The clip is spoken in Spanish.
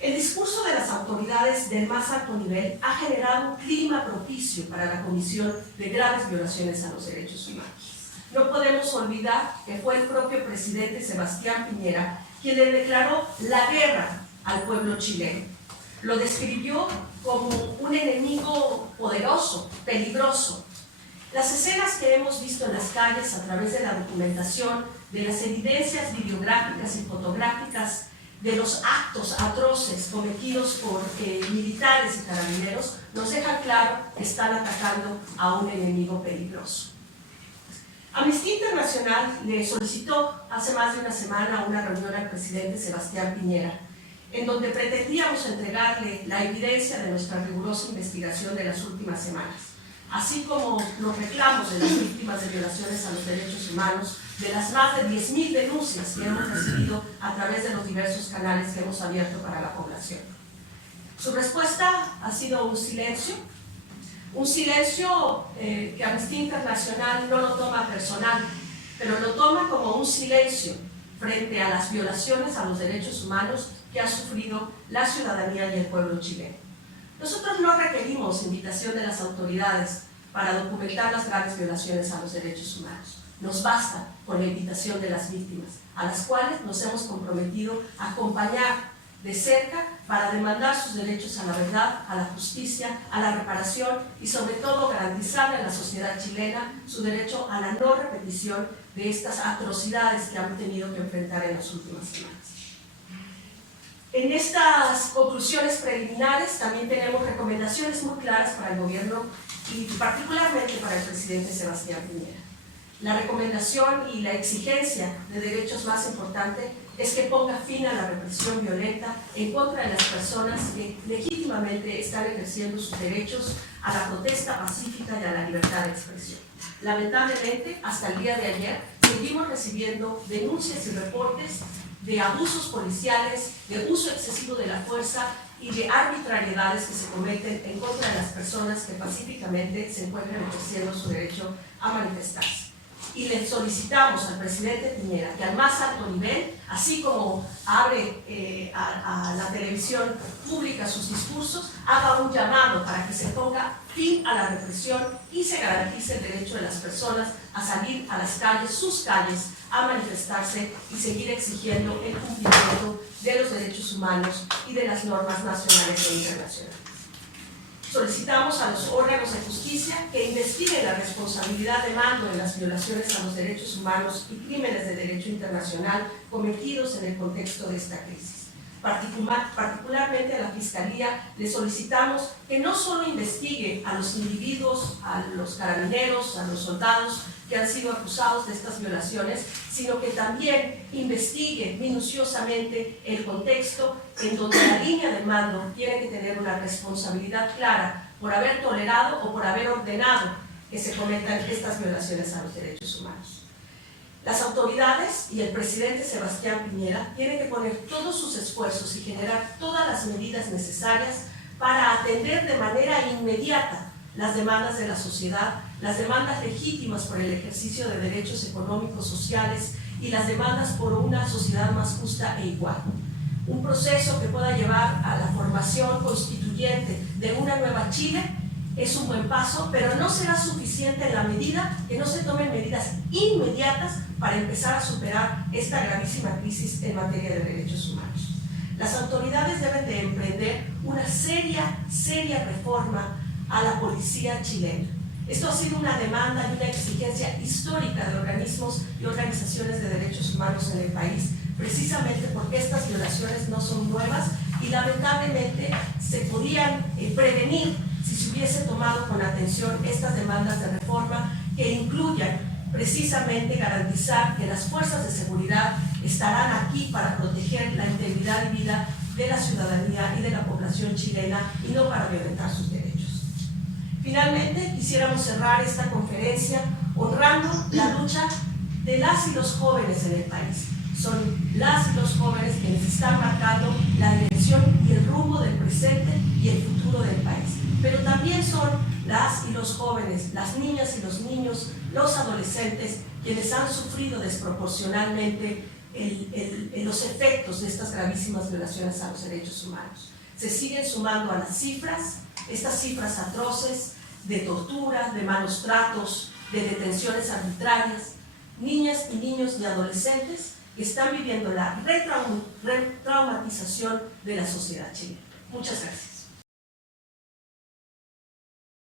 El discurso de las autoridades del más alto nivel ha generado un clima propicio para la comisión de graves violaciones a los derechos humanos. No podemos olvidar que fue el propio presidente Sebastián Piñera quien le declaró la guerra al pueblo chileno. Lo describió como un enemigo poderoso, peligroso. Las escenas que hemos visto en las calles a través de la documentación, de las evidencias videográficas y fotográficas, de los actos atroces cometidos por militares y carabineros, nos dejan claro que están atacando a un enemigo peligroso. Amnistía Internacional le solicitó hace más de una semana una reunión al presidente Sebastián Piñera, en donde pretendíamos entregarle la evidencia de nuestra rigurosa investigación de las últimas semanas, así como los reclamos de las víctimas de violaciones a los derechos humanos, de las más de 10.000 denuncias que hemos recibido a través de los diversos canales que hemos abierto para la población. Su respuesta ha sido un silencio que Amnistía Internacional no lo toma personal, pero lo toma como un silencio frente a las violaciones a los derechos humanos que ha sufrido la ciudadanía y el pueblo chileno. Nosotros no requerimos invitación de las autoridades para documentar las graves violaciones a los derechos humanos. Nos basta con la invitación de las víctimas, a las cuales nos hemos comprometido a acompañar de cerca para demandar sus derechos a la verdad, a la justicia, a la reparación y sobre todo garantizarle a la sociedad chilena su derecho a la no repetición de estas atrocidades que han tenido que enfrentar en las últimas semanas. En estas conclusiones preliminares también tenemos recomendaciones muy claras para el gobierno y particularmente para el presidente Sebastián Piñera. La recomendación y la exigencia de derechos más importante es que ponga fin a la represión violenta en contra de las personas que legítimamente están ejerciendo sus derechos a la protesta pacífica y a la libertad de expresión. Lamentablemente, hasta el día de ayer, seguimos recibiendo denuncias y reportes de abusos policiales, de uso excesivo de la fuerza y de arbitrariedades que se cometen en contra de las personas que pacíficamente se encuentran ejerciendo su derecho a manifestarse. Y le solicitamos al presidente Piñera que al más alto nivel, así como abre a la televisión pública sus discursos, haga un llamado para que se ponga fin a la represión y se garantice el derecho de las personas a salir a las calles, sus calles, a manifestarse y seguir exigiendo el cumplimiento de los derechos humanos y de las normas nacionales e internacionales. Solicitamos a los órganos de justicia que investiguen la responsabilidad de mando en las violaciones a los derechos humanos y crímenes de derecho internacional cometidos en el contexto de esta crisis. Particularmente a la Fiscalía le solicitamos que no solo investigue a los individuos, a los carabineros, a los soldados que han sido acusados de estas violaciones, sino que también investigue minuciosamente el contexto en donde la línea de mando tiene que tener una responsabilidad clara por haber tolerado o por haber ordenado que se cometan estas violaciones a los derechos humanos. Las autoridades y el presidente Sebastián Piñera tienen que poner todos sus esfuerzos y generar todas las medidas necesarias para atender de manera inmediata las demandas de la sociedad, las demandas legítimas por el ejercicio de derechos económicos, sociales y las demandas por una sociedad más justa e igual. Un proceso que pueda llevar a la formación constituyente de una nueva Chile es un buen paso, pero no será suficiente en la medida que no se tomen medidas inmediatas para empezar a superar esta gravísima crisis en materia de derechos humanos. Las autoridades deben de emprender una seria reforma a la policía chilena. Esto ha sido una demanda y una exigencia histórica de organismos y organizaciones de derechos humanos en el país, precisamente porque estas violaciones no son nuevas y lamentablemente se podían prevenir si se hubiese tomado con atención estas demandas de reforma que incluyan precisamente garantizar que las fuerzas de seguridad estarán aquí para proteger la integridad y vida de la ciudadanía y de la población chilena y no para violentar sus derechos. Finalmente, quisiéramos cerrar esta conferencia honrando la lucha de las y los jóvenes en el país. Son las y los jóvenes quienes están marcando la dirección y el rumbo del presente y el futuro del país. Pero también son las y los jóvenes, las niñas y los niños, los adolescentes, quienes han sufrido desproporcionalmente los efectos de estas gravísimas violaciones a los derechos humanos. Se siguen sumando a las cifras, estas cifras atroces de tortura, de malos tratos, de detenciones arbitrarias, niñas y niños y adolescentes que están viviendo la retraumatización de la sociedad chilena. Muchas gracias.